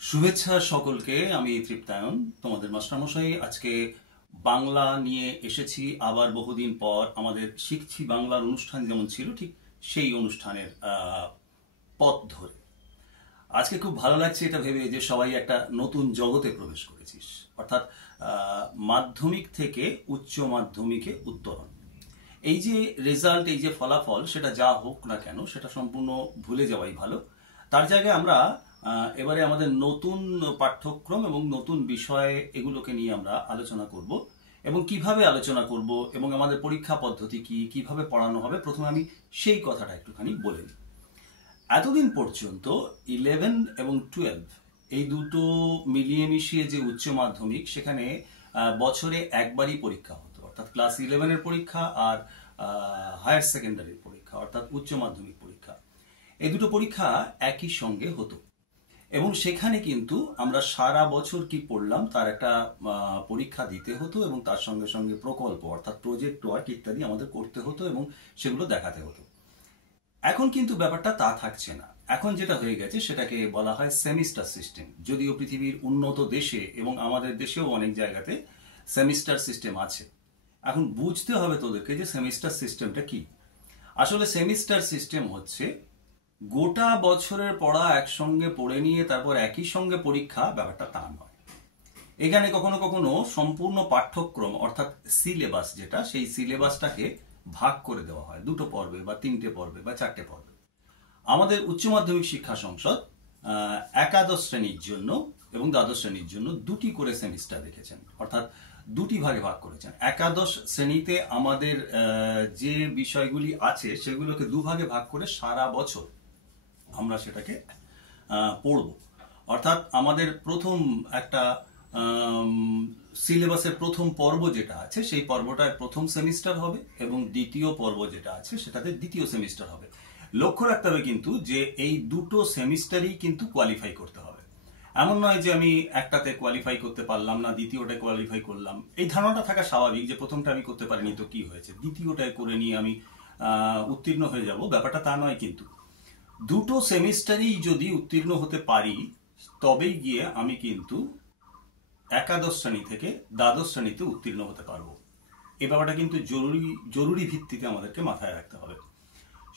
শুভেচ্ছা সকলকে। আমি তৃপ্তায়ন, তোমাদের মাস্টারমশাই। আজকে বাংলা নিয়ে এসেছি আবার বহুদিন পর। আমাদের শিখছি বাংলার অনুষ্ঠান যেমন ছিল ঠিক সেই অনুষ্ঠানের পথ ধরে। আজকে খুব ভালো লাগছে এটা ভেবে যে সবাই একটা নতুন জগতে প্রবেশ করেছিস, অর্থাৎ মাধ্যমিক থেকে উচ্চ মাধ্যমিকে উত্তরণ। এই যে রেজাল্ট, এই যে ফলাফল, সেটা যা হোক না কেন সেটা সম্পূর্ণ ভুলে যাওয়াই ভালো। তার জায়গায় আমরা এবারে আমাদের নতুন পাঠ্যক্রম এবং নতুন বিষয় এগুলোকে নিয়ে আমরা আলোচনা করব এবং কিভাবে আলোচনা করব এবং আমাদের পরীক্ষা পদ্ধতি কি, কিভাবে পড়ানো হবে, প্রথমে আমি সেই কথাটা একটুখানি বলে নিই। এতদিন পর্যন্ত 11 এবং 12 এই দুটো মিলিয়ে মিশিয়ে যে উচ্চ মাধ্যমিক, সেখানে বছরে একবারই পরীক্ষা হতো, অর্থাৎ ক্লাস 11-এর পরীক্ষা আর হায়ার সেকেন্ডারির পরীক্ষা অর্থাৎ উচ্চ মাধ্যমিক পরীক্ষা। এই দুটো পরীক্ষা একই সঙ্গে হতো এবং সেখানে কিন্তু আমরা সারা বছর কি পড়লাম তার একটা পরীক্ষা দিতে হতো এবং তার সঙ্গে সঙ্গে প্রকল্প অর্থাৎ প্রজেক্ট ওয়ার্ক ইত্যাদি আমাদের করতে হতো এবং সেগুলো দেখাতে হতো। এখন কিন্তু ব্যাপারটা তা থাকছে না। এখন যেটা হয়ে গেছে সেটাকে বলা হয় সেমিস্টার সিস্টেম। যদিও পৃথিবীর উন্নত দেশে এবং আমাদের দেশেও অনেক জায়গাতে সেমিস্টার সিস্টেম আছে। এখন বুঝতে হবে তোদেরকে যে সেমিস্টার সিস্টেমটা কি। আসলে সেমিস্টার সিস্টেম হচ্ছে গোটা বছরের পড়া একসঙ্গে পড়ে নিয়ে তারপর একই সঙ্গে পরীক্ষা, ব্যাপারটা তা নয়। এখানে কখনো কখনো সম্পূর্ণ পাঠ্যক্রম অর্থাৎ সিলেবাস, যেটা সেই সিলেবাসটাকে ভাগ করে দেওয়া হয় দুটো পর্বে বা তিনটে পর্বে বা চারটে পর্বে। আমাদের উচ্চ মাধ্যমিক শিক্ষা সংসদ একাদশ শ্রেণীর জন্য এবং দ্বাদশ শ্রেণীর জন্য দুটি করে সেমিস্টার রেখেছেন, অর্থাৎ দুটি ভাগে ভাগ করেছেন। একাদশ শ্রেণীতে আমাদের যে বিষয়গুলি আছে সেগুলোকে দুভাগে ভাগ করে সারা বছর আমরা সেটাকে পড়ব। অর্থাৎ আমাদের প্রথম একটা সিলেবাসের প্রথম পর্ব যেটা আছে সেই পর্বটায় প্রথম সেমিস্টার হবে এবং দ্বিতীয় পর্ব যেটা আছে সেটাতে দ্বিতীয় সেমিস্টার হবে। লক্ষ্য রাখতে হবে কিন্তু যে এই দুটো সেমিস্টারই কিন্তু কোয়ালিফাই করতে হবে। এমন নয় যে আমি একটাতে কোয়ালিফাই করতে পারলাম না, দ্বিতীয়টা কোয়ালিফাই করলাম। এই ধারণাটা থাকা স্বাভাবিক যে প্রথমটা আমি করতে পারিনি তো কি হয়েছে, দ্বিতীয়টায় করে নিয়ে আমি উত্তীর্ণ হয়ে যাব, ব্যাপারটা তা নয়। কিন্তু দুটো সেমিস্টারই যদি উত্তীর্ণ হতে পারি তবেই গিয়ে আমি কিন্তু একাদশ শ্রেণী থেকে দ্বাদশ শ্রেণীতে উত্তীর্ণ হতে পারবো। এই ব্যাপারটা কিন্তু জরুরি ভিত্তিতে আমাদেরকে মাথায় রাখতে হবে।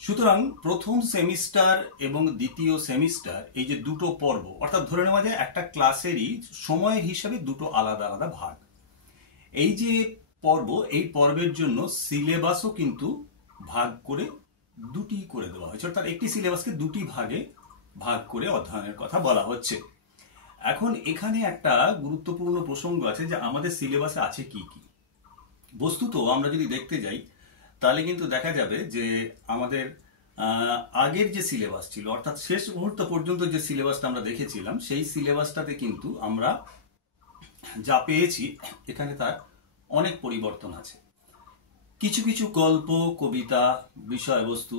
সুতরাং প্রথম সেমিস্টার এবং দ্বিতীয় সেমিস্টার, এই যে দুটো পর্ব, অর্থাৎ ধরে নেওয়া যায় একটা ক্লাসেরই সময় হিসাবে দুটো আলাদা আলাদা ভাগ। এই যে পর্ব, এই পর্বের জন্য সিলেবাসও কিন্তু ভাগ করে দুটি করে দেওয়া হয়েছে, অর্থাৎ একটি সিলেবাসকে দুটি ভাগে ভাগ করে অধ্যয়নের কথা বলা হচ্ছে। এখন এখানে একটা গুরুত্বপূর্ণ প্রসঙ্গ আছে যে আমাদের সিলেবাসে আছে কি কি। বস্তুত আমরা যদি দেখতে যাই তাহলে কিন্তু দেখা যাবে যে আমাদের আগের যে সিলেবাস ছিল, অর্থাৎ শেষ মুহূর্ত পর্যন্ত যে সিলেবাসটা আমরা দেখেছিলাম, সেই সিলেবাসটাতে কিন্তু আমরা যা পেয়েছি এখানে তার অনেক পরিবর্তন আছে। কিছু কিছু গল্প, কবিতা, বিষয়বস্তু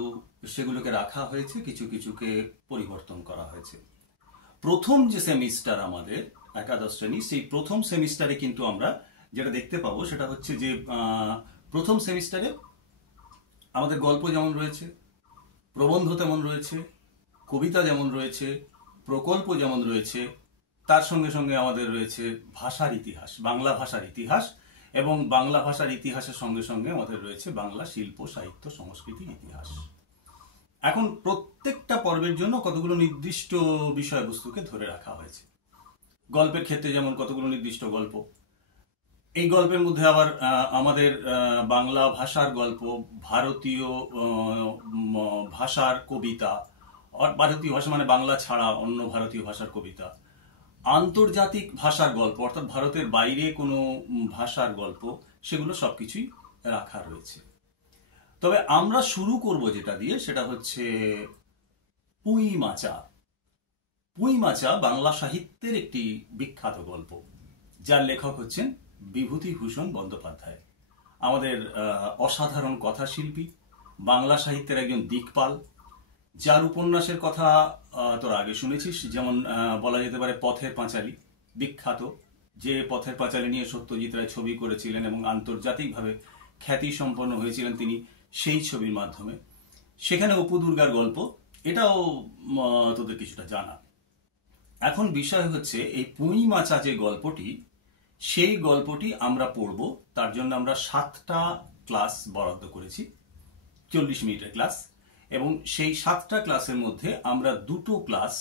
সেগুলোকে রাখা হয়েছে, কিছু কিছুকে পরিবর্তন করা হয়েছে। প্রথম যে সেমিস্টার আমাদের একাদশ শ্রেণী, সেই প্রথম সেমিস্টারে কিন্তু আমরা যেটা দেখতে পাবো সেটা হচ্ছে যে প্রথম সেমিস্টারে আমাদের গল্প যেমন রয়েছে, প্রবন্ধ তেমন রয়েছে, কবিতা যেমন রয়েছে, প্রকল্প যেমন রয়েছে, তার সঙ্গে সঙ্গে আমাদের রয়েছে ভাষার ইতিহাস, বাংলা ভাষার ইতিহাস, এবং বাংলা ভাষার ইতিহাসের সঙ্গে সঙ্গে আমাদের রয়েছে বাংলা শিল্প, সাহিত্য, সংস্কৃতির ইতিহাস। এখন প্রত্যেকটা পর্বের জন্য কতগুলো নির্দিষ্ট বিষয়বস্তুকে ধরে রাখা হয়েছে। গল্পের ক্ষেত্রে যেমন কতগুলো নির্দিষ্ট গল্প, এই গল্পের মধ্যে আবার আমাদের বাংলা ভাষার গল্প, ভারতীয় ভাষার কবিতা, ভারতীয় ভাষা মানে বাংলা ছাড়া অন্য ভারতীয় ভাষার কবিতা, আন্তর্জাতিক ভাষার গল্প অর্থাৎ ভারতের বাইরে কোনো ভাষার গল্প, সেগুলো সবকিছুই রাখা রয়েছে। তবে আমরা শুরু করব যেটা দিয়ে সেটা হচ্ছে পুঁই মাচা। পুঁই মাচা বাংলা সাহিত্যের একটি বিখ্যাত গল্প, যার লেখক হচ্ছেন বিভূতিভূষণ বন্দ্যোপাধ্যায়। আমাদের অসাধারণ কথাশিল্পী, বাংলা সাহিত্যের একজন দিকপাল, যার উপন্যাসের কথা তোর আগে শুনেছিস। যেমন বলা যেতে পারে পথের পাঁচালী, বিখ্যাত, যে পথের পাঁচালী নিয়ে সত্যজিৎ রায় ছবি করেছিলেন এবং আন্তর্জাতিকভাবে খ্যাতি সম্পন্ন হয়েছিলেন তিনি সেই ছবির মাধ্যমে। সেখানে অপু দুর্গার গল্প, এটাও তোদের কিছুটা জানা। এখন বিষয় হচ্ছে এই পুঁই মাচা যে গল্পটি, সেই গল্পটি আমরা পড়ব। তার জন্য আমরা 7টা ক্লাস বরাদ্দ করেছি, 40 মিনিটের ক্লাস। এবং সেই 7টা ক্লাসের মধ্যে আমরা 2টো ক্লাস,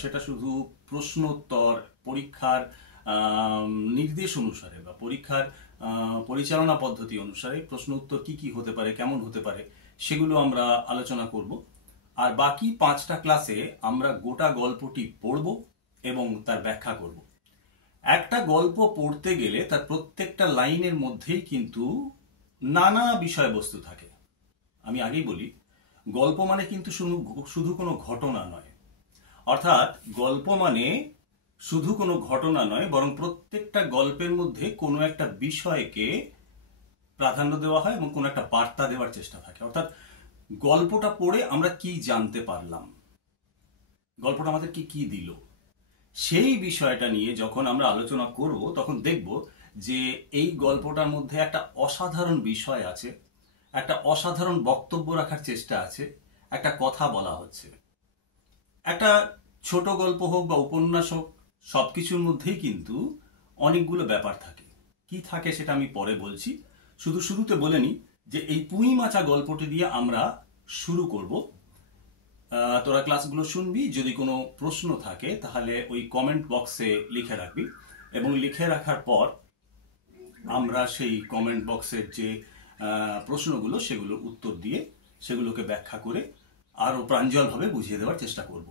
সেটা শুধু প্রশ্নোত্তর, পরীক্ষার নির্দেশ অনুসারে বা পরীক্ষার পরিচালনা পদ্ধতি অনুসারে প্রশ্ন উত্তর কি কি হতে পারে, কেমন হতে পারে, সেগুলো আমরা আলোচনা করব। আর বাকি 5টা ক্লাসে আমরা গোটা গল্পটি পড়ব এবং তার ব্যাখ্যা করব। একটা গল্প পড়তে গেলে তার প্রত্যেকটা লাইনের মধ্যেই কিন্তু নানা বিষয়বস্তু থাকে। আমি আগেই বলি, গল্প মানে কিন্তু শুধু কোনো ঘটনা নয়। অর্থাৎ গল্প মানে শুধু কোনো ঘটনা নয়, বরং প্রত্যেকটা গল্পের মধ্যে কোনো একটা বিষয়কে প্রাধান্য দেওয়া হয় এবং কোনো একটা বার্তা দেওয়ার চেষ্টা থাকে। অর্থাৎ গল্পটা পড়ে আমরা কি জানতে পারলাম, গল্পটা আমাদের কি দিল, সেই বিষয়টা নিয়ে যখন আমরা আলোচনা করব তখন দেখব যে এই গল্পটার মধ্যে একটা অসাধারণ বিষয় আছে, একটা অসাধারণ বক্তব্য রাখার চেষ্টা আছে, একটা কথা বলা হচ্ছে। একটা ছোট গল্প হোক বা উপন্যাস হোক, সবকিছুর মধ্যেই কিন্তু অনেকগুলো ব্যাপার থাকে। কি থাকে সেটা আমি পরে বলছি, শুধু শুরুতে বলে নিই যে এই পুঁই মাচা গল্পটি দিয়ে আমরা শুরু করব। তোরা ক্লাসগুলো শুনবি, যদি কোনো প্রশ্ন থাকে তাহলে ওই কমেন্ট বক্সে লিখে রাখবি, এবং লিখে রাখার পর আমরা সেই কমেন্ট বক্সের যে প্রশ্নগুলো সেগুলো উত্তর দিয়ে সেগুলোকে ব্যাখ্যা করে আরো প্রাঞ্জলভাবে বুঝিয়ে দেওয়ার চেষ্টা করব।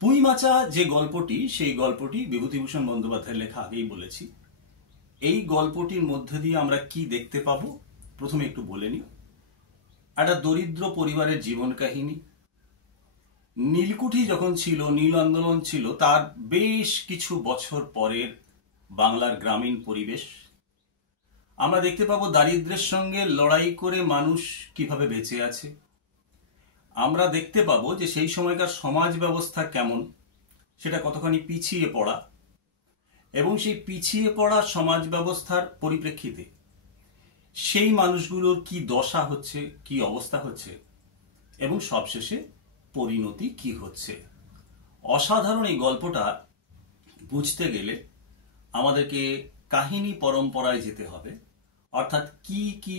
পুঁই মাচা যে গল্পটি, সেই গল্পটি বিভূতিভূষণ বন্দ্যোপাধ্যায়ের লেখা, আগেই বলেছি। এই গল্পটির মধ্যে দিয়ে আমরা কি দেখতে পাবো প্রথমে একটু বলে নিই। একটা দরিদ্র পরিবারের জীবন কাহিনী। নীলকুঠি যখন ছিল, নীল আন্দোলন ছিল, তার বেশ কিছু বছর পরের বাংলার গ্রামীণ পরিবেশ। আমরা দেখতে পাবো দারিদ্র্যের সঙ্গে লড়াই করে মানুষ কিভাবে বেঁচে আছে। আমরা দেখতে পাবো যে সেই সময়কার সমাজ ব্যবস্থা কেমন, সেটা কতখানি পিছিয়ে পড়া, এবং সেই পিছিয়ে পড়া সমাজ ব্যবস্থার পরিপ্রেক্ষিতে সেই মানুষগুলোর কি দশা হচ্ছে, কি অবস্থা হচ্ছে, এবং সবশেষে পরিণতি কি হচ্ছে। অসাধারণ এই গল্পটা বুঝতে গেলে আমাদেরকে কাহিনী পরম্পরায় যেতে হবে। অর্থাৎ কি কি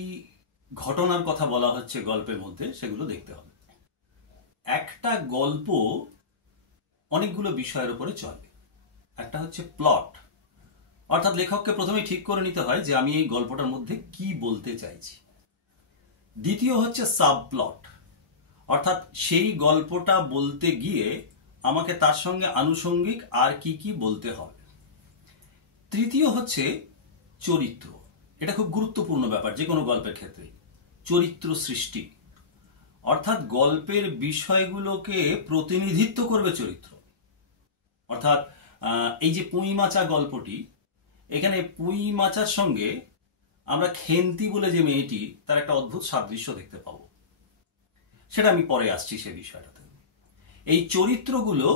ঘটনার কথা বলা হচ্ছে গল্পের মধ্যে, সেগুলো দেখতে হবে। একটা গল্প অনেকগুলো বিষয়ের উপরে চলে। একটা হচ্ছে প্লট, অর্থাৎ লেখককে প্রথমেই ঠিক করে নিতে হয় যে আমি এই গল্পটার মধ্যে কি বলতে চাইছি। দ্বিতীয় হচ্ছে সাব প্লট, অর্থাৎ সেই গল্পটা বলতে গিয়ে আমাকে তার সঙ্গে আনুষঙ্গিক আর কি কি বলতে হবে। তৃতীয় হচ্ছে চরিত্র। এটা খুব গুরুত্বপূর্ণ ব্যাপার যে কোনো গল্পের ক্ষেত্রে, চরিত্র সৃষ্টি। অর্থাৎ গল্পের বিষয়গুলোকে প্রতিনিধিত্ব করবে চরিত্র। অর্থাৎ এই যে পুঁই মাচা গল্পটি, এখানে পুঁই মাচার সঙ্গে আমরা খেন্তি বলে যে মেয়েটি, তার একটা অদ্ভুত সাদৃশ্য দেখতে পাবো। সেটা আমি পরে আসছি সে বিষয়টাতে। এই চরিত্রগুলো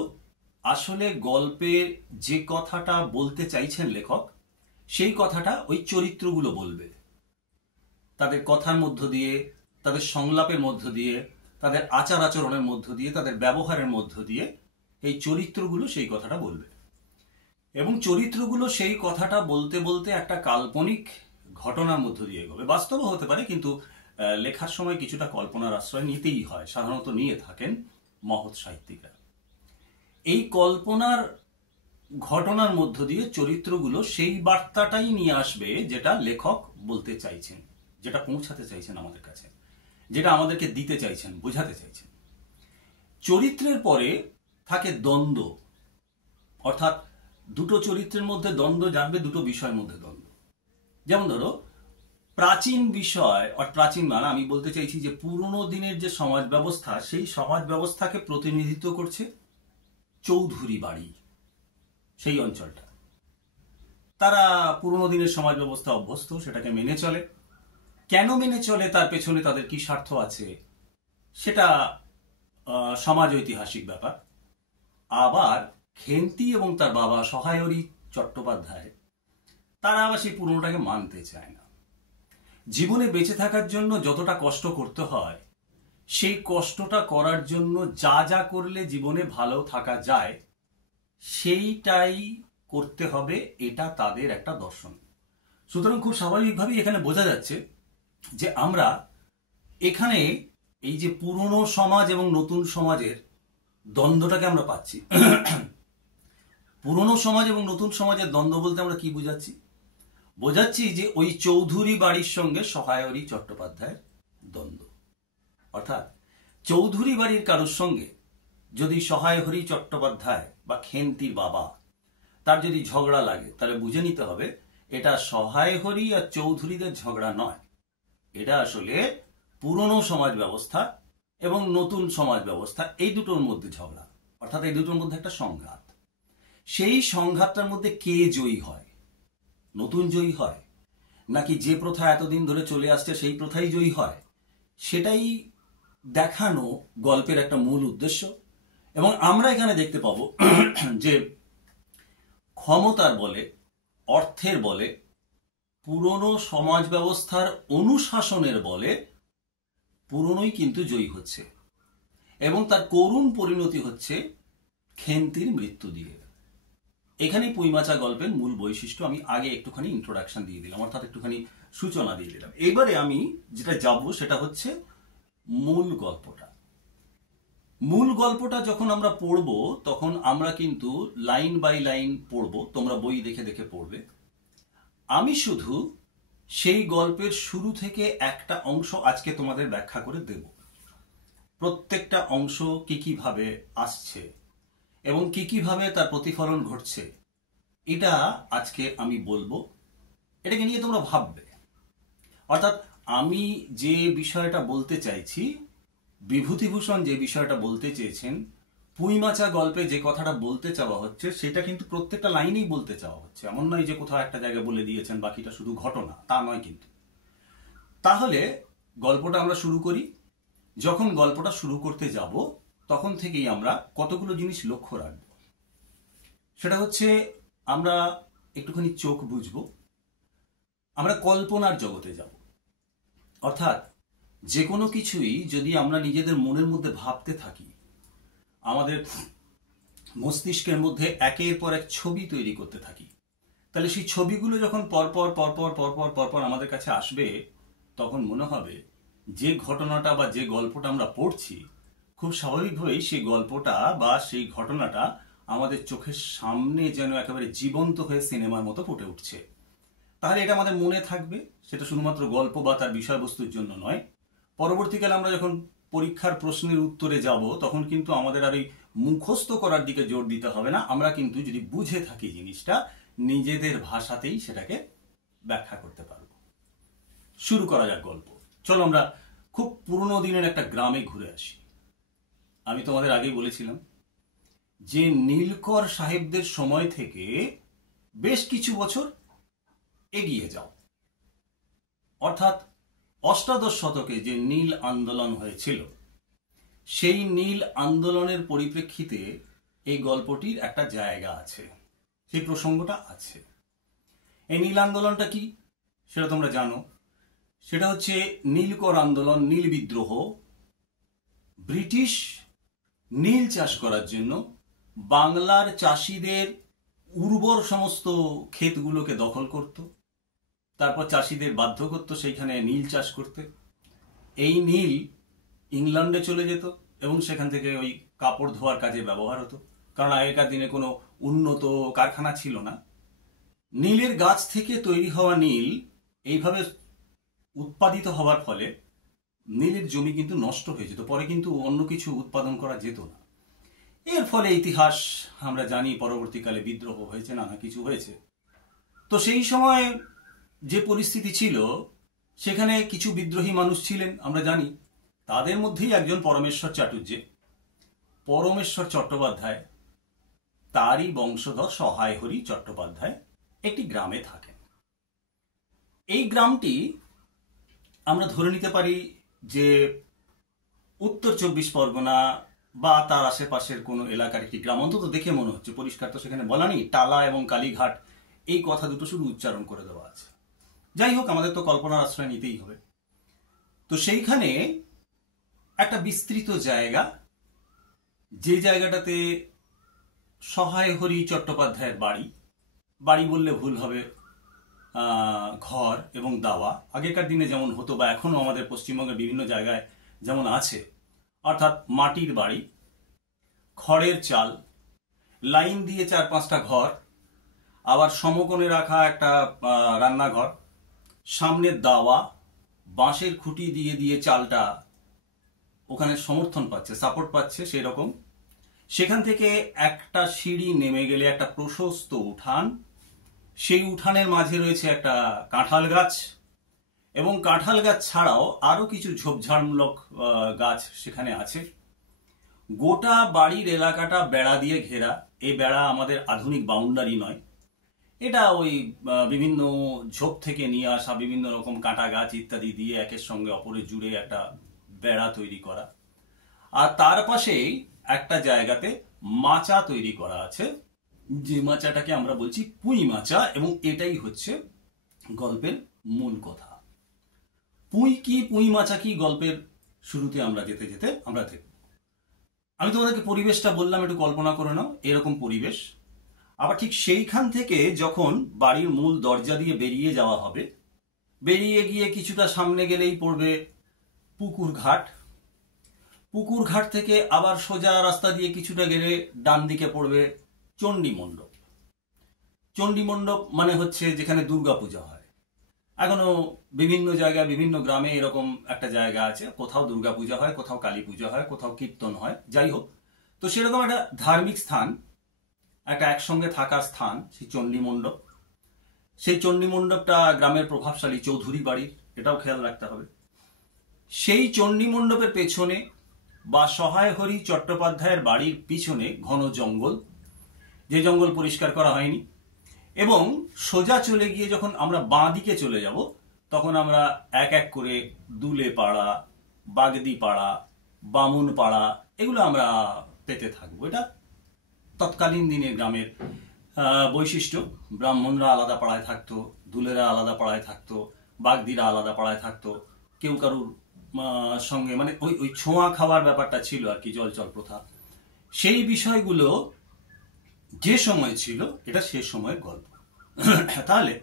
আসলে গল্পের যে কথাটা বলতে চাইছেন লেখক, সেই কথাটা ওই চরিত্রগুলো বলবে। তাদের কথার মধ্য দিয়ে, তাদের সংলাপের মধ্য দিয়ে, তাদের আচার আচরণের মধ্য দিয়ে, তাদের ব্যবহারের মধ্য দিয়ে এই চরিত্রগুলো সেই কথাটা বলবে। এবং চরিত্রগুলো সেই কথাটা বলতে বলতে একটা কাল্পনিক ঘটনার মধ্য দিয়ে এগোবে। বাস্তবও হতে পারে, কিন্তু লেখার সময় কিছুটা কল্পনার আশ্রয় নিতেই হয়, সাধারণত নিয়ে থাকেন মহৎ সাহিত্যিকরা। এই কল্পনার ঘটনার মধ্য দিয়ে চরিত্রগুলো সেই বার্তাটাই নিয়ে আসবে যেটা লেখক বলতে চাইছেন, যেটা পৌঁছাতে চাইছেন আমাদের কাছে, যেটা আমাদেরকে দিতে চাইছেন, বোঝাতে চাইছেন। চরিত্রের পরে থাকে দ্বন্দ্ব, অর্থাৎ দুটো চরিত্রের মধ্যে দ্বন্দ্ব জানবে, দুটো বিষয়ের মধ্যে দ্বন্দ্ব। যেমন ধরো প্রাচীন বিষয়, প্রাচীন মানে আমি বলতে চাইছি যে পুরনো দিনের যে সমাজ ব্যবস্থা, সেই সমাজ ব্যবস্থাকে প্রতিনিধিত্ব করছে চৌধুরী বাড়ি, সেই অঞ্চলটা। তারা পুরনো দিনের সমাজ ব্যবস্থা অভ্যস্ত, সেটাকে মেনে চলে। কেন মেনে চলে, তার পেছনে তাদের কি স্বার্থ আছে, সেটা সমাজ ঐতিহাসিক ব্যাপার। আবার খেন্তি এবং তার বাবা সহায়রী চট্টোপাধ্যায়, তারা আবার সেই পুরনোটাকে মানতে চায় না। জীবনে বেঁচে থাকার জন্য যতটা কষ্ট করতে হয়, সেই কষ্টটা করার জন্য যা যা করলে জীবনে ভালো থাকা যায়, সেইটাই করতে হবে, এটা তাদের একটা দর্শন। সুতরাং খুব স্বাভাবিকভাবেই এখানে বোঝা যাচ্ছে যে আমরা এখানে এই যে পুরনো সমাজ এবং নতুন সমাজের দ্বন্দ্বটাকে আমরা পাচ্ছি। পুরনো সমাজ এবং নতুন সমাজের দ্বন্দ্ব বলতে আমরা কি বুঝাচ্ছি? বোঝাচ্ছি যে ওই চৌধুরী বাড়ির সঙ্গে সহায়রী চট্টোপাধ্যায়ের দ্বন্দ্ব। অর্থাৎ চৌধুরী বাড়ির কারোর সঙ্গে যদি সহায়হরি চট্টোপাধ্যায় বা খেন্তির বাবা তার যদি ঝগড়া লাগে, তাহলে বুঝে নিতে হবে এটা সহায়হরি আর চৌধুরীদের ঝগড়া নয়, এটা আসলে পুরনো সমাজ ব্যবস্থা এবং নতুন সমাজ ব্যবস্থা এই দুটোর মধ্যে ঝগড়া। অর্থাৎ এই দুটোর মধ্যে একটা সংঘাত। সেই সংঘাতটার মধ্যে কে জয়ী হয়? নতুন জয়ী হয় নাকি যে প্রথা এতদিন ধরে চলে আসছে সেই প্রথাই জয়ী হয়? সেটাই দেখানো গল্পের একটা মূল উদ্দেশ্য। এবং আমরা এখানে দেখতে পাবো যে ক্ষমতার বলে, অর্থের বলে, পুরনো সমাজ ব্যবস্থার অনুশাসনের বলে পুরনোই কিন্তু জয়ী হচ্ছে, এবং তার করুণ পরিণতি হচ্ছে খেন্তির মৃত্যু দিয়ে। এখানেই পুইমাচা গল্পের মূল বৈশিষ্ট্য আমি আগে একটুখানি ইন্ট্রোডাকশন দিয়ে দিলাম, অর্থাৎ একটুখানি সূচনা দিয়ে দিলাম। এবারে আমি যেটা যাব সেটা হচ্ছে মূল গল্পটা। মূল গল্পটা যখন আমরা পড়ব তখন আমরা কিন্তু লাইন বাই লাইন পড়ব, তোমরা বই দেখে দেখে পড়বে। আমি শুধু সেই গল্পের শুরু থেকে একটা অংশ আজকে তোমাদের ব্যাখ্যা করে দেব। প্রত্যেকটা অংশ কি কিভাবে আসছে এবং কি কিভাবে তার প্রতিফলন ঘটছে এটা আজকে আমি বলবো। এটাকে নিয়ে তোমরা ভাববে। অর্থাৎ আমি যে বিষয়টা বলতে চাইছি, বিভূতিভূষণ যে বিষয়টা বলতে চেয়েছেন, পুইমাচা গল্পে যে কথাটা বলতে চাওয়া হচ্ছে সেটা কিন্তু প্রত্যেকটা লাইনেই বলতে চাওয়া হচ্ছে। এমন নয় যে কোথাও একটা জায়গায় বলে দিয়েছেন বাকিটা শুধু ঘটনা, তা নয় কিন্তু। তাহলে গল্পটা আমরা শুরু করি। যখন গল্পটা শুরু করতে যাব তখন থেকেই আমরা কতগুলো জিনিস লক্ষ্য রাখব। সেটা হচ্ছে আমরা একটুখানি চোখ বুঝবো, আমরা কল্পনার জগতে যাব। অর্থাৎ যে কোনো কিছুই যদি আমরা নিজেদের মনের মধ্যে ভাবতে থাকি, আমাদের মস্তিষ্কের মধ্যে একের পর এক ছবি তৈরি করতে থাকি, তাহলে সেই ছবিগুলো যখন পরপর পরপর পরপর পরপর আমাদের কাছে আসবে, তখন মনে হবে যে ঘটনাটা বা যে গল্পটা আমরা পড়ছি, খুব স্বাভাবিকভাবেই সেই গল্পটা বা সেই ঘটনাটা আমাদের চোখের সামনে যেন একেবারে জীবন্ত হয়ে সিনেমার মতো ফুটে উঠছে। তাহলে এটা আমাদের মনে থাকবে। সেটা শুধুমাত্র গল্প বা তার বিষয়বস্তুর জন্য নয়, পরবর্তীকালে আমরা যখন পরীক্ষার প্রশ্নের উত্তরে যাব তখন কিন্তু আমাদের আর এই মুখস্থ করার দিকে জোর দিতে হবে না। আমরা কিন্তু যদি বুঝে থাকি জিনিসটা, নিজেদের ভাষাতেই সেটাকে ব্যাখ্যা করতে পারব। শুরু করা যাক গল্প। চলো আমরা খুব পুরনো দিনের একটা গ্রামে ঘুরে আসি। আমি তোমাদের আগেই বলেছিলাম যে নীলকর সাহেবদের সময় থেকে বেশ কিছু বছর এগিয়ে যাও, অর্থাৎ অষ্টাদশ শতকে যে নীল আন্দোলন হয়েছিল, সেই নীল আন্দোলনের পরিপ্রেক্ষিতে এই গল্পটির একটা জায়গা আছে, সেই প্রসঙ্গটা আছে। এই নীল আন্দোলনটা কি সেটা তোমরা জানো। সেটা হচ্ছে নীলকর আন্দোলন, নীল বিদ্রোহ। ব্রিটিশ নীল চাষ করার জন্য বাংলার চাষিদের উর্বর সমস্ত ক্ষেতগুলোকে দখল করত, তারপর চাষিদের বাধ্য করত সেইখানে নীল চাষ করতে। এই নীল ইংল্যান্ডে চলে যেত এবং সেখান থেকে ওই কাপড় ধোয়ার কাজে ব্যবহার হতো, কারণ আগেকার দিনে কোনো উন্নত কারখানা ছিল না। নীলের গাছ থেকে তৈরি হওয়া নীল এইভাবে উৎপাদিত হওয়ার ফলে নীলের জমি কিন্তু নষ্ট হয়ে যেত, পরে কিন্তু অন্য কিছু উৎপাদন করা যেত না। এর ফলে ইতিহাস আমরা জানি, পরবর্তীকালে বিদ্রোহ হয়েছে, নানা কিছু হয়েছে। তো সেই সময় যে পরিস্থিতি ছিল, সেখানে কিছু বিদ্রোহী মানুষ ছিলেন আমরা জানি। তাদের মধ্যেই একজন পরমেশ্বর চাটুর্যে, পরমেশ্বর চট্টোপাধ্যায়, তারই বংশধর সহায়হরি চট্টোপাধ্যায় একটি গ্রামে থাকেন। এই গ্রামটি আমরা ধরে নিতে পারি যে উত্তর 24 পরগনা বা তার আশেপাশের কোনো এলাকার একটি গ্রাম, অন্তত দেখে মনে হচ্ছে। পরিষ্কার তো সেখানে বলা নেই, টালা এবং কালীঘাট এই কথা দুটো শুধু উচ্চারণ করে দেওয়া আছে। যাই হোক, আমাদের তো কল্পনার আশ্রয় নিতেই হবে। তো সেইখানে একটা বিস্তৃত জায়গা, যে জায়গাটাতে সহায় হরি চট্টোপাধ্যায়ের বাড়ি, বাড়ি বললে ভুল হবে, ঘর এবং দাওয়া আগেকার দিনে যেমন হতো বা এখনো আমাদের পশ্চিমবঙ্গের বিভিন্ন জায়গায় যেমন আছে, অর্থাৎ মাটির বাড়ি, খড়ের চাল, লাইন দিয়ে 4-5টা ঘর, আবার সমকোণে রাখা একটা রান্নাঘর, সামনে দাওয়া, বাঁশের খুঁটি দিয়ে দিয়ে চালটা ওখানে সমর্থন পাচ্ছে, সাপোর্ট পাচ্ছে সেই রকম। সেখান থেকে একটা সিঁড়ি নেমে গেলে একটা প্রশস্ত উঠান, সেই উঠানের মাঝে রয়েছে একটা কাঁঠাল গাছ, এবং কাঁঠাল গাছ ছাড়াও আরো কিছু ঝোপঝাড়মূলক গাছ সেখানে আছে। গোটা বাড়ির এলাকাটা বেড়া দিয়ে ঘেরা। এই বেড়া আমাদের আধুনিক বাউন্ডারি নয়, এটা ওই বিভিন্ন ঝোপ থেকে নিয়ে আসা বিভিন্ন রকম কাঁটা গাছ ইত্যাদি দিয়ে একের সঙ্গে অপরে জুড়ে একটা বেড়া তৈরি করা। আর তার পাশেই একটা জায়গাতে মাচা তৈরি করা আছে, যে মাচাটাকে আমরা বলছি পুঁই মাচা, এবং এটাই হচ্ছে গল্পের মূল কথা। পুঁই কি, পুঁই মাচা কি, গল্পের শুরুতে আমরা যেতে যেতে আমরা দেখব। আমি তোমাদেরকে পরিবেশটা বললাম, একটু কল্পনা করে নাও এরকম পরিবেশ। আবার ঠিক সেইখান থেকে যখন বাড়ির মূল দরজা দিয়ে বেরিয়ে যাওয়া হবে, বেরিয়ে গিয়ে কিছুটা সামনে গেলেই পড়বে পুকুর ঘাট। পুকুর ঘাট থেকে আবার সোজা রাস্তা দিয়ে কিছুটা গেলে ডান দিকে পড়বে চণ্ডী মণ্ডপ। চণ্ডী মণ্ডপ মানে হচ্ছে যেখানে দুর্গাপূজা হয়। এখনো বিভিন্ন জায়গায় বিভিন্ন গ্রামে এরকম একটা জায়গা আছে, কোথাও দুর্গাপূজা হয়, কোথাও কালী পূজা হয়, কোথাও কীর্তন হয়, যাই হোক। তো সেরকম একটা ধার্মিক স্থান, একটা একসঙ্গে থাকার স্থান সেই চণ্ডী মণ্ডপ। সেই চণ্ডী মণ্ডপটা গ্রামের প্রভাবশালী চৌধুরী বাড়ির, এটাও খেয়াল রাখতে হবে। সেই চণ্ডী মণ্ডপের পেছনে বা সহায় হরি চট্টোপাধ্যায়ের বাড়ির পিছনে ঘন জঙ্গল, যে জঙ্গল পরিষ্কার করা হয়নি। এবং সোজা চলে গিয়ে যখন আমরা বাঁ দিকে চলে যাব, তখন আমরা এক এক করে দুলে পাড়া, বাগদি পাড়া, বামুন পাড়া, এগুলো আমরা পেতে থাকবো। এটা তৎকালীন দিনের গ্রামের বৈশিষ্ট্য। ব্রাহ্মণরা আলাদা পাড়ায় থাকতো, দুলেরা আলাদা পাড়ায় থাকতো, বাগদিরা আলাদা পাড়ায় থাকতো। কেউ কারুর সঙ্গে মানে ওই ওই ছোঁয়া খাওয়ার ব্যাপারটা ছিল আর কি, জলচল প্রথা। সেই বিষয়গুলো যে সময় ছিল, এটা সে সময়ের গল্প। তাহলে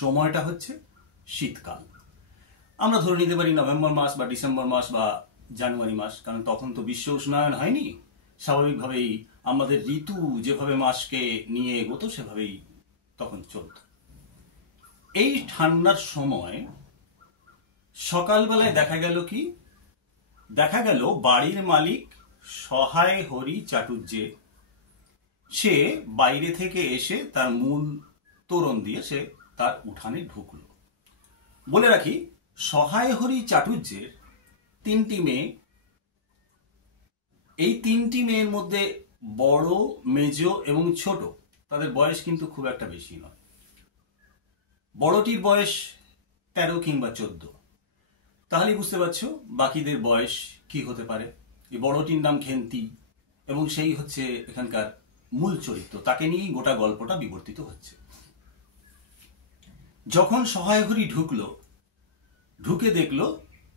সময়টা হচ্ছে শীতকাল। আমরা ধরে নিতে পারি নভেম্বর মাস বা ডিসেম্বর মাস বা জানুয়ারি মাস, কারণ তখন তো বিশ্ব উষ্ণায়ন হয়নি। স্বাভাবিকভাবেই আমাদের ঋতু যেভাবে মাসকে নিয়ে এগোতো সেভাবেই তখন চলত। এই ঠান্ডার সময় সকালবেলায় দেখা গেল কি, দেখা গেল বাড়ির মালিক সহায় হরি চাটুর্যে সে বাইরে থেকে এসে তার মূল তোরণ দিয়ে সে তার উঠানে ঢুকল। বলে রাখি, সহায় হরি চাটুর্যের 3টি মেয়ে। এই 3টি মেয়ের মধ্যে বড়, মেজ এবং ছোট, তাদের বয়স কিন্তু খুব একটা বেশি নয়। বড়টির বয়স 13 কিংবা 14। তাহলেই বুঝতে পারছো বাকিদের বয়স কি হতে পারে। এই বড়টির নাম খেন্তি, এবং সেই হচ্ছে এখানকার মূল চরিত্র, তাকে নিয়েই গোটা গল্পটা বিবর্তিত হচ্ছে। যখন সহায় হরি ঢুকলো, ঢুকে দেখলো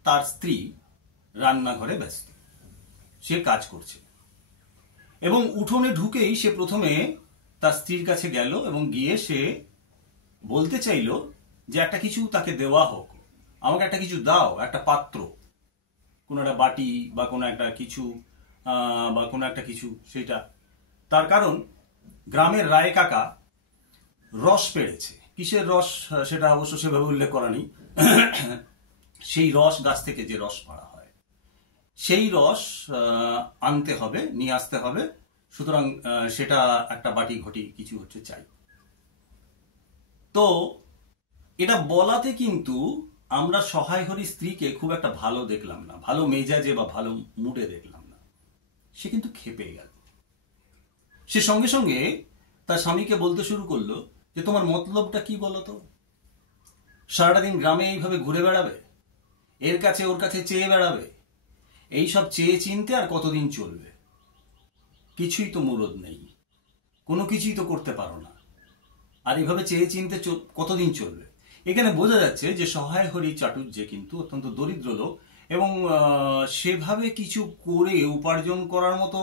তার স্ত্রী রান্নাঘরে ব্যস্ত, সে কাজ করছে। এবং উঠোনে ঢুকেই সে প্রথমে তার স্ত্রীর কাছে গেল এবং গিয়ে সে বলতে চাইল যে একটা কিছু তাকে দেওয়া হোক, আমাকে একটা কিছু দাও, একটা পাত্র, কোনো একটা বাটি বা কোনো একটা কিছু বা কোনো একটা কিছু। সেটা তার কারণ গ্রামের রায় কাকা রস পেড়েছে। কিসের রস সেটা অবশ্য সেভাবে উল্লেখ করা নেই। সেই রস, গাছ থেকে যে রস পাড়া হয়, সেই রস আনতে হবে, নিয়ে আসতে হবে। সুতরাং সেটা একটা বাটি ঘটি কিছু হচ্ছে চাই। তো এটা বলাতে কিন্তু আমরা সহায় হরি স্ত্রীকে খুব একটা ভালো দেখলাম না, ভালো মেজাজে বা ভালো মুডে দেখলাম না। সে কিন্তু ক্ষেপে গেল। সে সঙ্গে সঙ্গে তার স্বামীকে বলতে শুরু করলো যে তোমার মতলবটা কি বলো তো? সারাটা দিন গ্রামে এইভাবে ঘুরে বেড়াবে, এর কাছে ওর কাছে চেয়ে বেড়াবে, এইসব চেয়ে চিনতে আর কতদিন চলবে? কিছুই তো মুরদ নেই, কোনো কিছুই তো করতে পারো না, আর এইভাবে চেয়ে চিনতে কতদিন চলবে? এখানে বোঝা যাচ্ছে যে সহায় হরি চাটুর্যে কিন্তু অত্যন্ত দরিদ্র লোক, এবং সেভাবে কিছু করে উপার্জন করার মতো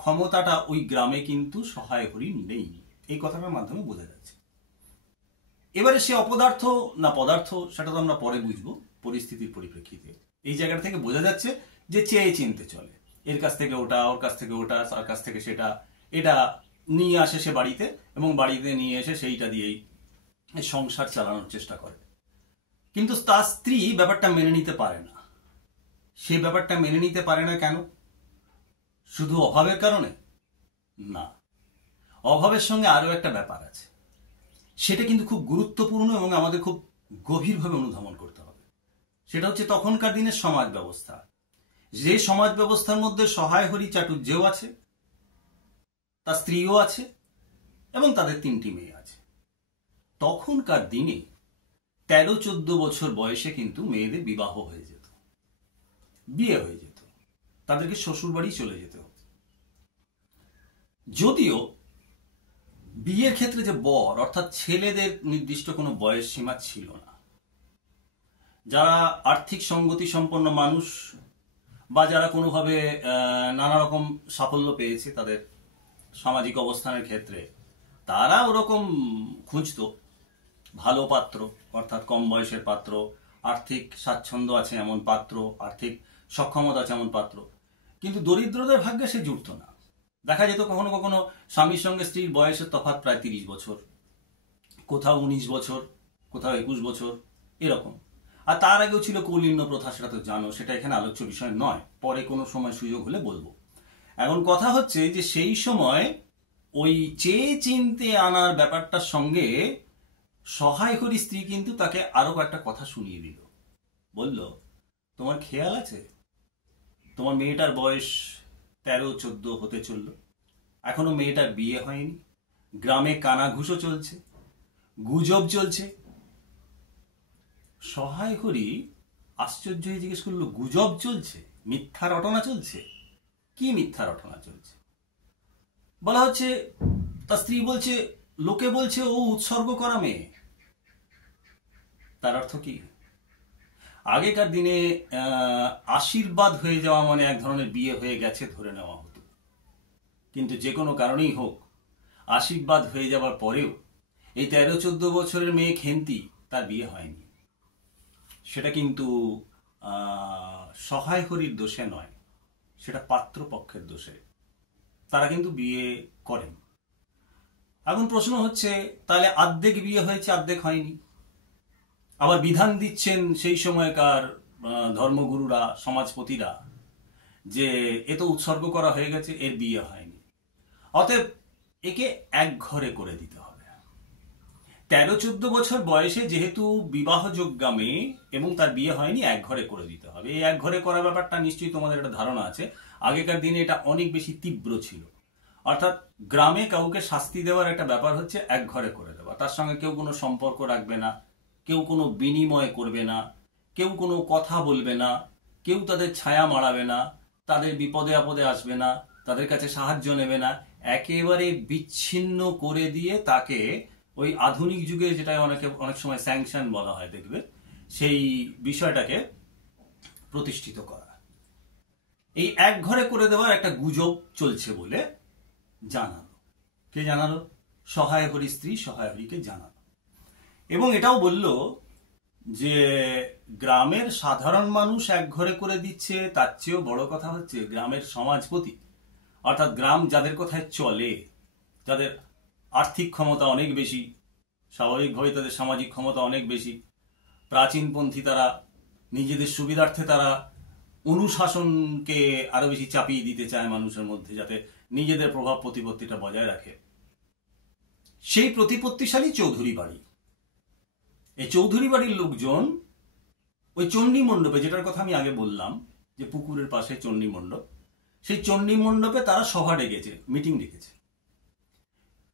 ক্ষমতাটা ওই গ্রামে কিন্তু সহায় হরিণ নেই, এই কথাটার মাধ্যমে বোঝা যাচ্ছে। এবারে সে অপদার্থ না পদার্থ সেটা তো আমরা পরে বুঝবো পরিস্থিতির পরিপ্রেক্ষিতে। এই জায়গাটা থেকে বোঝা যাচ্ছে যে চেয়ে চিনতে চলে, এর কাছ থেকে ওটা, ওর কাছ থেকে ওটা, তার কাছ থেকে সেটা, এটা নিয়ে আসে সে বাড়িতে, এবং বাড়িতে নিয়ে এসে সেইটা দিয়েই সংসার চালানোর চেষ্টা করে। কিন্তু তার স্ত্রী ব্যাপারটা মেনে নিতে পারে না। সেই ব্যাপারটা মেনে নিতে পারে না কেন? শুধু অভাবের কারণে না, অভাবের সঙ্গে আরো একটা ব্যাপার আছে, সেটা কিন্তু খুব গুরুত্বপূর্ণ এবং আমাদের খুব গভীরভাবে অনুধাবন করতে হবে। সেটা হচ্ছে তখনকার দিনের সমাজ ব্যবস্থা। যে সমাজ ব্যবস্থার মধ্যে সহায় হরি চাটুর্যেও আছে, তার স্ত্রীও আছে, এবং তাদের 3টি মেয়ে আছে। তখনকার দিনে 13-14 বছর বয়সে কিন্তু মেয়েদের বিবাহ হয়ে যেত, বিয়ে হয়ে যেত, তাদেরকে শ্বশুর বাড়ি চলে যেতে হতো। যদিও বিয়ের ক্ষেত্রে যে বর অর্থাৎ ছেলেদের নির্দিষ্ট কোনো বয়স সীমা ছিল না। যারা আর্থিক সঙ্গতি সম্পন্ন মানুষ বা যারা কোনোভাবে নানা রকম সাফল্য পেয়েছে তাদের সামাজিক অবস্থানের ক্ষেত্রে, তারা ওরকম খুঁজতো ভালো পাত্র, অর্থাৎ কম বয়সের পাত্র, আর্থিক স্বাচ্ছন্দ্য আছে এমন পাত্র, আর্থিক সক্ষমতা আছে এমন পাত্র। কিন্তু দরিদ্রদের ভাগ্যে সে জুটত না। দেখা যেত কখনো কখনো স্বামীর সঙ্গে স্ত্রীর বয়সের তফাৎ প্রায় 30 বছর, কোথাও 19 বছর, কোথাও 21 বছর, এরকম। আর তার আগেও ছিল কৌলীন্য প্রথা, সেটা তো জানো, সেটা এখানে আলোচ্য বিষয় নয়, পরে কোনো সময় সুযোগ হলে বলবো। এখন কথা হচ্ছে যে সেই সময় ওই চেয়ে চিনতে আনার ব্যাপারটার সঙ্গে সহায় হরি স্ত্রী কিন্তু তাকে আরো একটা কথা শুনিয়ে দিল। বলল, তোমার খেয়াল আছে তোমার মেয়েটার বয়স 13-14 হতে চলল, এখনো মেয়েটার বিয়ে হয়নি, গ্রামে কানাঘুষো চলছে, গুজব চলছে। সহায় হরি আশ্চর্য হয়ে জিজ্ঞেস করলো, গুজব চলছে? মিথ্যা রটনা চলছে? কি মিথ্যা রটনা চলছে? বলা হচ্ছে, তার স্ত্রী বলছে, লোকে বলছে ও উৎসর্গ করা মেয়ে। তার অর্থ কি? আগেকার দিনে আশীর্বাদ হয়ে যাওয়া মানে এক ধরনের বিয়ে হয়ে গেছে ধরে নেওয়া হতো। কিন্তু যে কোনো কারণেই হোক, আশীর্বাদ হয়ে যাওয়ার পরেও এই 13-14 বছরের মেয়ে খেন্তি, তার বিয়ে হয়নি। সেটা কিন্তু সহায় হরির দোষে নয়, সেটা পাত্রপক্ষের দোষে। তারা কিন্তু বিয়ে করেন। এখন প্রশ্ন হচ্ছে, তাহলে অর্ধেক বিয়ে হয়েছে, অর্ধেক হয়নি। আবার বিধান দিচ্ছেন সেই সময়কার ধর্মগুরুরা, সমাজপতিরা, যে এ তো উৎসর্গ করা হয়ে গেছে, এর বিয়ে হয়নি, অতএব একে এক ঘরে করে দিতে হবে। 13-14 বছর বয়সে যেহেতু বিবাহযোগ্যা মেয়ে এবং তার বিয়ে হয়নি, এক ঘরে করে দিতে হবে। এই এক ঘরে করা ব্যাপারটা নিশ্চয়ই তোমাদের একটা ধারণা আছে, আগেকার দিনে এটা অনেক বেশি তীব্র ছিল। অর্থাৎ গ্রামে কাউকে শাস্তি দেওয়ার একটা ব্যাপার হচ্ছে এক ঘরে করে দেওয়া। তার সঙ্গে কেউ কোনো সম্পর্ক রাখবে না, কেউ কোনো বিনিময় করবে না, কেউ কোনো কথা বলবে না, কেউ তাদের ছায়া মাড়াবে না, তাদের বিপদে আপদে আসবে না, তাদের কাছে সাহায্য নেবে না, একেবারে বিচ্ছিন্ন করে দিয়ে তাকে ওই আধুনিক যুগে যেটা অনেক সময় স্যাংশন বলা হয়, দেখবে, সেই বিষয়টাকে প্রতিষ্ঠিত করা। এই এক ঘরে করে দেওয়ার একটা গুজব চলছে বলে জানালো। কে জানালো? সহায় হরি স্ত্রী সহায় হরিকে জানালো। এবং এটাও বলল যে গ্রামের সাধারণ মানুষ এক ঘরে করে দিচ্ছে, তার চেয়েও বড় কথা হচ্ছে গ্রামের সমাজপতি, অর্থাৎ গ্রাম যাদের কথায় চলে, যাদের আর্থিক ক্ষমতা অনেক বেশি, স্বাভাবিকভাবে তাদের সামাজিক ক্ষমতা অনেক বেশি, প্রাচীনপন্থী, তারা নিজেদের সুবিধার্থে তারা অনুশাসনকে আরো বেশি চাপিয়ে দিতে চায় মানুষের মধ্যে, যাতে নিজেদের প্রভাব প্রতিপত্তিটা বজায় রাখে। সেই প্রতিপত্তিশালী চৌধুরী বাড়ি, এই চৌধুরী বাড়ির লোকজন ওই চণ্ডী মণ্ডপে, যেটার কথা আমি আগে বললাম যে পুকুরের পাশে চণ্ডী মণ্ডপ, সেই চণ্ডী মণ্ডপে তারা সভা ডেকেছে, মিটিং ডেকেছে।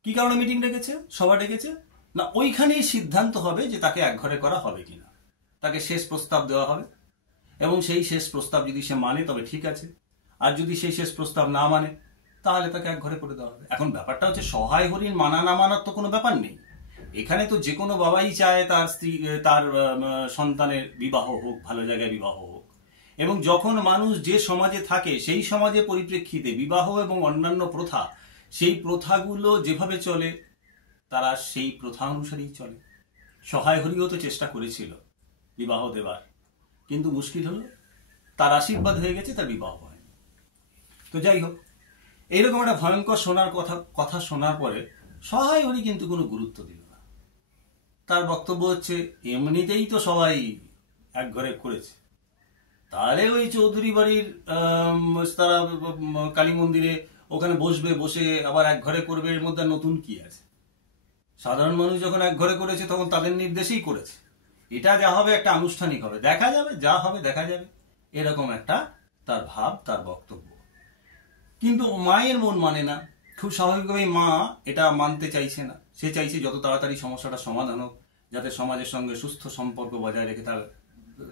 কি কারণে মিটিং ডেকেছে, সভা ডেকেছে? না, ওইখানেই সিদ্ধান্ত হবে যে তাকে এক ঘরে করা হবে কিনা। তাকে শেষ প্রস্তাব দেওয়া হবে, এবং সেই শেষ প্রস্তাব যদি সে মানে তবে ঠিক আছে, আর যদি সেই শেষ প্রস্তাব না মানে তাহলে তাকে এক ঘরে করে দেওয়া হবে। এখন ব্যাপারটা হচ্ছে, সহায় হরির মানা না মানার তো কোনো ব্যাপার নেই। এখানে তো যে কোনো বাবাই চায় তার স্ত্রী, তার সন্তানের বিবাহ হোক, ভালো জায়গায় বিবাহ হোক, এবং যখন মানুষ যে সমাজে থাকে সেই সমাজের পরিপ্রেক্ষিতে বিবাহ এবং অন্যান্য প্রথা, সেই প্রথাগুলো যেভাবে চলে তারা সেই প্রথা অনুসারেই চলে। সহায় হরিও তো চেষ্টা করেছিল বিবাহ দেবার, কিন্তু মুশকিল হলো তার আশীর্বাদ হয়ে গেছে, তার বিবাহ হয়নি। তো যাই হোক, এইরকম একটা ভয়ঙ্কর কথা শোনার পরে সহায় হরি কিন্তু কোনো গুরুত্ব দিল না। তার বক্তব্য হচ্ছে এমনিতেই তো সবাই এক ঘরে করেছে, তাহলে ওই চৌধুরী বাড়ির তারা কালী মন্দিরে ওখানে বসবে, বসে আবার এক ঘরে করবে, এর মধ্যে নতুন কি আছে? সাধারণ মানুষ যখন এক ঘরে করেছে তখন তাদের নির্দেশেই করেছে, এটা যা হবে একটা আনুষ্ঠানিক হবে, দেখা যাবে, যা হবে দেখা যাবে, এরকম একটা তার ভাব, তার বক্তব্য। কিন্তু মায়ের মন মানে না। খুব স্বাভাবিকভাবেই মা এটা মানতে চাইছে না। সে চাইছে যত তাড়াতাড়ি সমস্যাটা সমাধান হোক, যাতে সমাজের সঙ্গে সুস্থ সম্পর্ক বজায় রেখে তার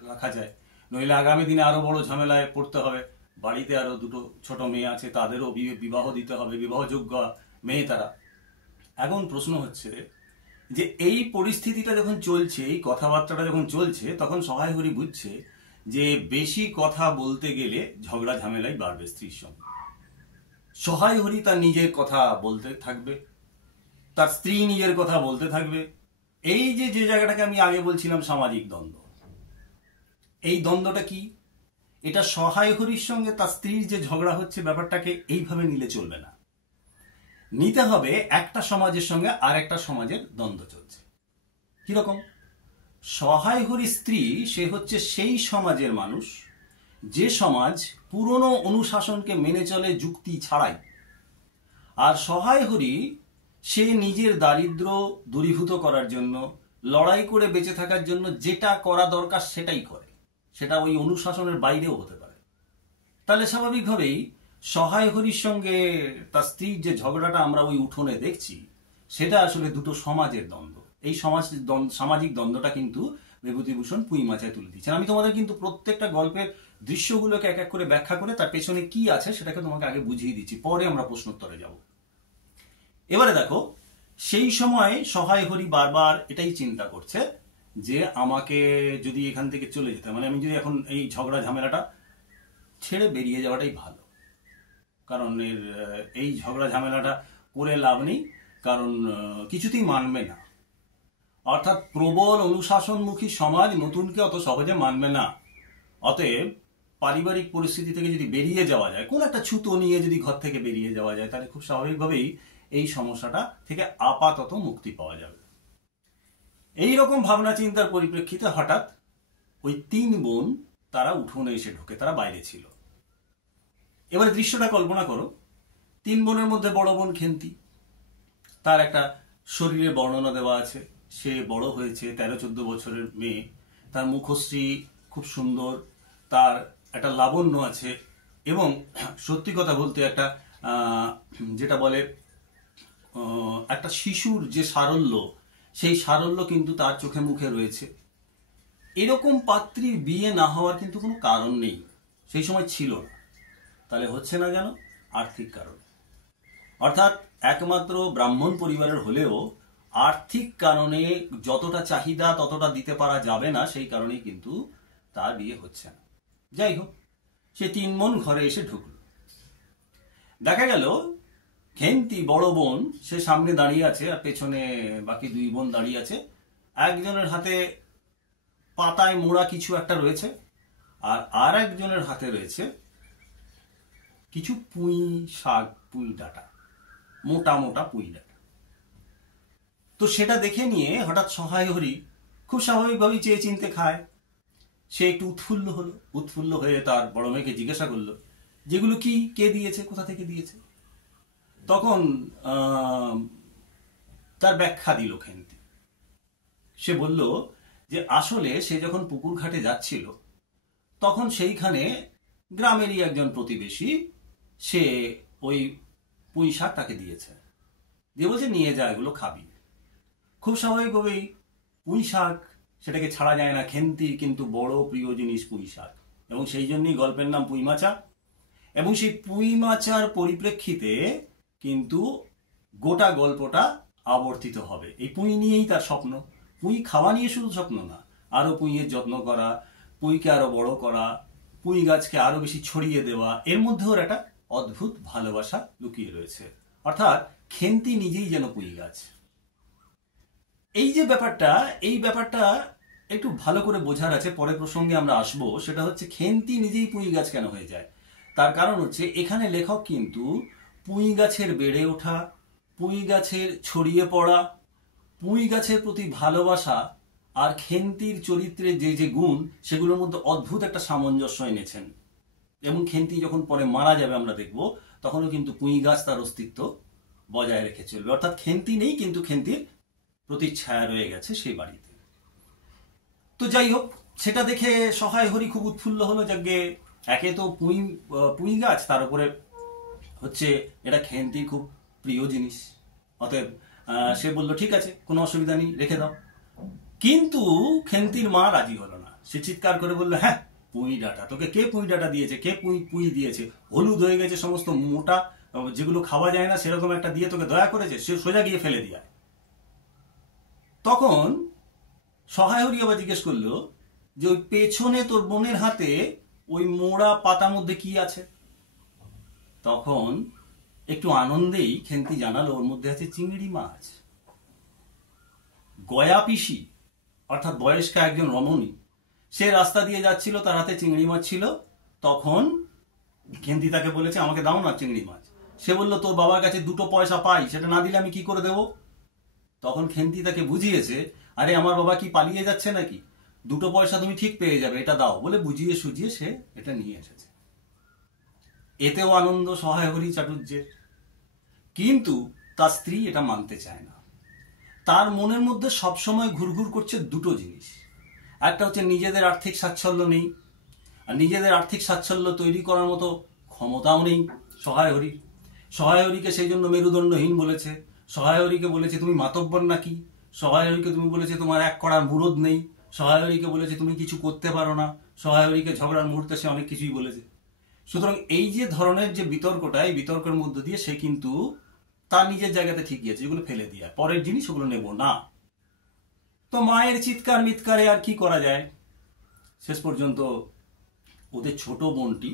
রাখা যায়, নইলে আগামী দিনে আরো বড় ঝামেলায় পড়তে হবে। বাড়িতে আরো দুটো ছোট মেয়ে আছে, তাদেরও বিবাহ দিতে হবে, বিবাহযোগ্য মেয়ে তারা। এখন প্রশ্ন হচ্ছে যে এই পরিস্থিতিটা যখন চলছে, এই কথাবার্তাটা যখন চলছে, তখন সহায় হরি বুঝছে যে বেশি কথা বলতে গেলে ঝগড়া ঝামেলাই বাড়বে স্ত্রীর সঙ্গে। সহায় হরি তার নিজের কথা বলতে থাকবে, তার স্ত্রী নিজের কথা বলতে থাকবে। এই যে জায়গাটাকে আমি আগে বলছিলাম সামাজিক দ্বন্দ্ব, এই দ্বন্দ্বটা কি? এটা সহায় হরির সঙ্গে তার স্ত্রীর যে ঝগড়া হচ্ছে, ব্যাপারটাকে এইভাবে নিলে চলবে না। নিতে হবে একটা সমাজের সঙ্গে আর একটা সমাজের দ্বন্দ্ব চলছে। কিরকম? সহায় হরি স্ত্রী, সে হচ্ছে সেই সমাজের মানুষ যে সমাজ পুরনো অনুশাসনকে মেনে চলে যুক্তি ছাড়াই। আর সহায় হরি সে নিজের দারিদ্র দূরীভূত করার জন্য, লড়াই করে বেঁচে থাকার জন্য যেটা করা দরকার সেটাই করে, সেটা ওই অনুশাসনের বাইরেও হতে পারে। তাহলে স্বাভাবিকভাবেই সহায় হরির সঙ্গে তার স্ত্রীর যে ঝগড়াটা আমরা ওই উঠোনে দেখছি, সেটা আসলে দুটো সমাজের দ্বন্দ্ব। এই সামাজিক দ্বন্দ্বটা কিন্তু বিভূতিভূষণ পুঁই মাচায় তুলে দিচ্ছেন। আমি তোমাদের কিন্তু প্রত্যেকটা গল্পের দৃশ্যগুলোকে এক এক করে ব্যাখ্যা করে তার পেছনে কি আছে সেটাকে তোমাকে আগে বুঝিয়ে দিচ্ছি, পরে আমরা প্রশ্নোত্তরে যাব। এবারে দেখো, সেই সময় সহায় হরি বারবার এটাই চিন্তা করছে যে আমাকে যদি এখান থেকে চলে যেতে, মানে আমি যদি এখন এই ঝগড়া ঝামেলাটা ছেড়ে বেরিয়ে যাওয়াটাই ভালো, কারণ এই ঝগড়া ঝামেলাটা করে লাভ নেই, কারণ কিছুতেই মানবে না। অর্থাৎ প্রবল অনুশাসনমুখী সমাজ নতুনকে অত সহজে মানবে না। অতএব পারিবারিক পরিস্থিতি থেকে যদি বেরিয়ে যাওয়া যায়, কোন একটা ছুতো নিয়ে যদি ঘর থেকে বেরিয়ে যাওয়া যায়, তাহলে খুব স্বাভাবিকভাবেই এই সমস্যাটা থেকে আপাতত মুক্তি পাওয়া যাবে। এই রকম ভাবনা চিন্তার পরিপ্রেক্ষিতে হঠাৎ ওই তিন বোন তারা উঠোনে এসে ঢোকে, তারা বাইরে ছিল। এবারে দৃশ্যটা কল্পনা করো, তিন বোনের মধ্যে বড় বোন খেন্তি, তার একটা শরীরের বর্ণনা দেওয়া আছে, সে বড় হয়েছে, 13-14 বছরের মেয়ে, তার মুখশ্রী খুব সুন্দর, তার একটা লাবণ্য আছে, এবং সত্যি কথা বলতে একটা যেটা বলে একটা শিশুর যে সারল্য, সেই সারল্য কিন্তু তার চোখে মুখে রয়েছে। এরকম পাত্রীর বিয়ে না হওয়ার কিন্তু কোনো কারণ নেই, সেই সময় ছিল না। তাহলে হচ্ছে না কেন? আর্থিক কারণ। অর্থাৎ একমাত্র ব্রাহ্মণ পরিবারের হলেও আর্থিক কারণে যতটা চাহিদা ততটা দিতে পারা যাবে না, সেই কারণেই কিন্তু তার বিয়ে হচ্ছে না। যাই হোক, সে তিন বোন ঘরে এসে ঢুকল। দেখা গেল খেন্তি বড় বোন, সে সামনে দাঁড়িয়ে আছে আর পেছনে বাকি দুই বোন দাঁড়িয়ে আছে। একজনের হাতে পাতায় মোড়া কিছু একটা রয়েছে, আর একজনের হাতে রয়েছে কিছু পুঁই শাক, পুঁই ডাঁটা, মোটা মোটা পুঁই ডাঁটা। তো সেটা দেখে নিয়ে হঠাৎ সহায় হরি খুব স্বাভাবিকভাবেই চেয়ে চিনতে খায়। সে একটু উৎফুল্ল হয়ে তার বড় মেয়েকে জিজ্ঞাসা করলো, যেগুলো কি, কে দিয়েছে, কোথা থেকে দিয়েছে? তখন তার ব্যাখ্যা দিল খেন্তি। সে বলল যে আসলে সে যখন পুকুর ঘাটে যাচ্ছিল, তখন সেইখানে গ্রামেরই একজন প্রতিবেশী সে ওই পুঁই শাক তাকে দিয়েছে, দিয়ে বলছে নিয়ে যা, এগুলো খাবি। খুব স্বাভাবিকভাবেই পুঁই শাক, সেটাকে ছাড়া যায় না, খেন্তির কিন্তু বড় প্রিয় জিনিস পুঁই শাক, এবং সেই জন্যই গল্পের নাম পুঁই মাচা। এবং সেই পুঁই মাচার পরিপ্রেক্ষিতে কিন্তু গোটা গল্পটা আবর্তিত হবে। এই পুঁই নিয়েই তার স্বপ্ন। পুঁই খাওয়া নিয়ে শুধু স্বপ্ন না, আরো পুঁইয়ের যত্ন করা, পুঁইকে আরো বড় করা, পুঁই গাছকে আরো বেশি ছড়িয়ে দেওয়া, এর মধ্যে ওর একটা অদ্ভুত ভালোবাসা লুকিয়ে রয়েছে। অর্থাৎ খেন্তি নিজেই যেন পুঁই গাছ। এই যে ব্যাপারটা, এই ব্যাপারটা একটু ভালো করে বোঝার আছে, পরে প্রসঙ্গে আমরা আসবো। সেটা হচ্ছে খেন্তি নিজেই পুঁই গাছ কেন হয়ে যায়। তার কারণ হচ্ছে এখানে লেখক কিন্তু পুঁই গাছের বেড়ে ওঠা, পুঁই গাছের ছড়িয়ে পড়া, পুঁই গাছের প্রতি ভালোবাসা আর খেন্তির চরিত্রে যে যে গুণ, সেগুলোর মধ্যে অদ্ভুত একটা সামঞ্জস্য এনেছেন। এবং খেন্তি যখন পরে মারা যাবে আমরা দেখব, তখনও কিন্তু পুঁই গাছ তার অস্তিত্ব বজায় রেখে চলবে। অর্থাৎ খেন্তি নেই, কিন্তু খেন্তির প্রতিচ্ছায়া রয়ে গেছে সেই বাড়িতে। তো যাই হোক, সেটা দেখে সহায় হরি খুব উৎফুল্ল হলো। যাকে একে তো পুঁই গাছ, তার উপরে হচ্ছে এটা খেন্তির খুব প্রিয় জিনিস। অতএব সে বলল ঠিক আছে, কোনো অসুবিধা নেই, রেখে দাও। কিন্তু খেন্তির মা রাজি হলো না। সে চিৎকার করে বললো, হ্যাঁ পুঁই ডাঁটা, তোকে কে পুঁই ডাঁটা দিয়েছে, কে পুঁই দিয়েছে? হলুদ হয়ে গেছে সমস্ত, মোটা, যেগুলো খাওয়া যায় না সেরকম একটা দিয়ে তোকে দয়া করেছে, সে সোজা গিয়ে ফেলে দিয়ে। তখন সহায় হরি আবার জিজ্ঞেস করলো যে ওই পেছনে তোর বোনের হাতে ওই মোড়া পাতার মধ্যে কি আছে? তখন একটু আনন্দেই খেন্তি জানালো ওর মধ্যে আছে চিংড়ি মাছ। গয়া পিসি, অর্থাৎ বয়স্কা একজন রমণী, সে রাস্তা দিয়ে যাচ্ছিল, তার হাতে চিংড়ি মাছ ছিল। তখন খেন্তি তাকে বলেছে, আমাকে দাও না চিংড়ি মাছ। সে বলল, তোর বাবার কাছে 2 পয়সা পাই, সেটা না দিলে আমি কি করে দেব? তখন খেন্তি তাকে বুঝিয়েছে, আরে আমার বাবা কি পালিয়ে যাচ্ছে নাকি, 2 পয়সা তুমি ঠিক পেয়ে যাবে, এটা দাও, বলে বুঝিয়ে সুঝিয়ে সে এটা নিয়ে এসেছে। এতেও আনন্দ সহায় হরি চাটুর্যের। কিন্তু তার স্ত্রী এটা মানতে চায় না। তার মনের মধ্যে সবসময় ঘুরঘুর করছে দুটো জিনিস। একটা হচ্ছে নিজেদের আর্থিক স্বাচ্ছল্য নেই, আর নিজেদের আর্থিক স্বাচ্ছল্য তৈরি করার মতো ক্ষমতাও নেই সহায় হরির। সহায় হরিকে সেই জন্য মেরুদণ্ডহীন বলেছে। সহায় হরিকে বলেছে তুমি মাতব্বর নাকি। সহায় হরিকে তুমি বলেছে তোমার এক কড়ার মুরদ নেই। সহায় হরিকে বলেছে তুমি কিছু করতে পারো না। সহায় হরিকে ঝগড়ার মুহূর্তে সে অনেক কিছুই বলেছে। সুতরাং এই যে ধরনের যে বিতর্কটা, এই বিতর্কের মধ্য দিয়ে সে কিন্তু তার নিজের জায়গাতে ঠিক গিয়েছে, যেগুলো ফেলে দিয়ে পরের জিনিস ওগুলো নেব না। তো মায়ের চিৎকার মিৎকারে আর কি করা যায়, শেষ পর্যন্ত ওদের ছোট বোনটি,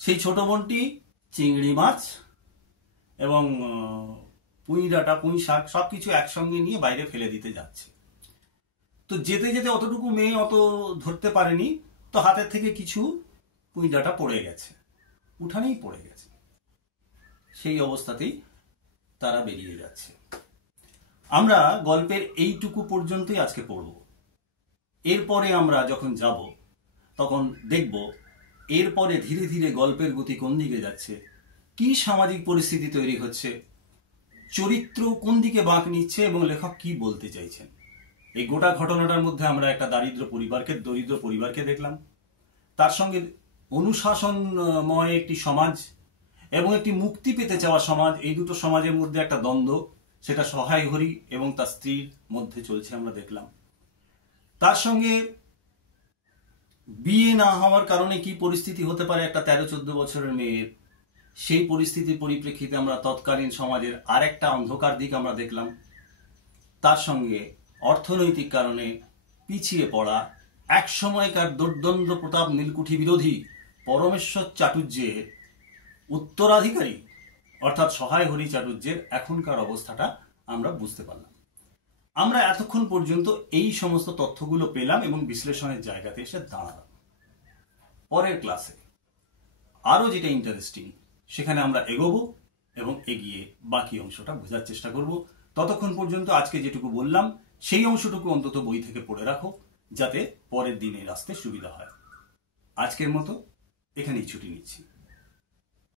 সেই ছোট বোনটি চিংড়ি মাছ এবং পুঁই ডাঁটা, পুঁই শাক সবকিছু একসঙ্গে নিয়ে বাইরে ফেলে দিতে যাচ্ছে। তো যেতে যেতে অতটুকু মেয়ে অত ধরতে পারেনি, তো হাতের থেকে কিছু পুঁই ডাঁটা পড়ে গেছে, উঠানেই পড়ে গেছে। সেই অবস্থাতেই তারা বেরিয়ে যাচ্ছে। আমরা গল্পের এইটুকু পর্যন্তই আজকে পড়ব। এরপরে আমরা যখন যাব তখন দেখব এরপরে ধীরে ধীরে গল্পের গতি কোন দিকে যাচ্ছে, কি সামাজিক পরিস্থিতি তৈরি হচ্ছে, চরিত্র কোন দিকে বাঁক নিচ্ছে এবং লেখক কি বলতে চাইছেন। এই গোটা ঘটনাটার মধ্যে আমরা একটা দরিদ্র পরিবারকে দেখলাম, তার সঙ্গে অনুশাসনময় একটি সমাজ এবং একটি মুক্তি পেতে চাওয়া সমাজ, এই দুটো সমাজের মধ্যে একটা দ্বন্দ্ব, সেটা সহায় হরি এবং তার স্ত্রীর মধ্যে চলছে আমরা দেখলাম। তার সঙ্গে বিয়ে না হওয়ার কারণে কি পরিস্থিতি হতে পারে একটা 13-14 বছরের মেয়ের, সেই পরিস্থিতির পরিপ্রেক্ষিতে আমরা তৎকালীন সমাজের আরেকটা অন্ধকার দিক আমরা দেখলাম। তার সঙ্গে অর্থনৈতিক কারণে পিছিয়ে পড়া এক সময়কার দুর্দণ্ড প্রতাপ নীলকুঠি বিরোধী পরমেশ্বর চাটুর্যের উত্তরাধিকারী অর্থাৎ সহায় হরি চাটুর্যের এখনকার অবস্থাটা আমরা বুঝতে পারলাম। আমরা এতক্ষণ পর্যন্ত এই সমস্ত তথ্যগুলো পেলাম এবং বিশ্লেষণের জায়গাতে এসে দাঁড়ালাম। পরের ক্লাসে আরো যেটা ইন্টারেস্টিং সেখানে আমরা এগোবো এবং এগিয়ে বাকি অংশটা বোঝার চেষ্টা করব। ততক্ষণ পর্যন্ত আজকে যেটুকু বললাম সেই অংশটুকু অন্তত বই থেকে পড়ে রাখো, যাতে পরের দিনে আসতে সুবিধা হয়। আজকের মতো এখানেই ছুটি নিচ্ছি।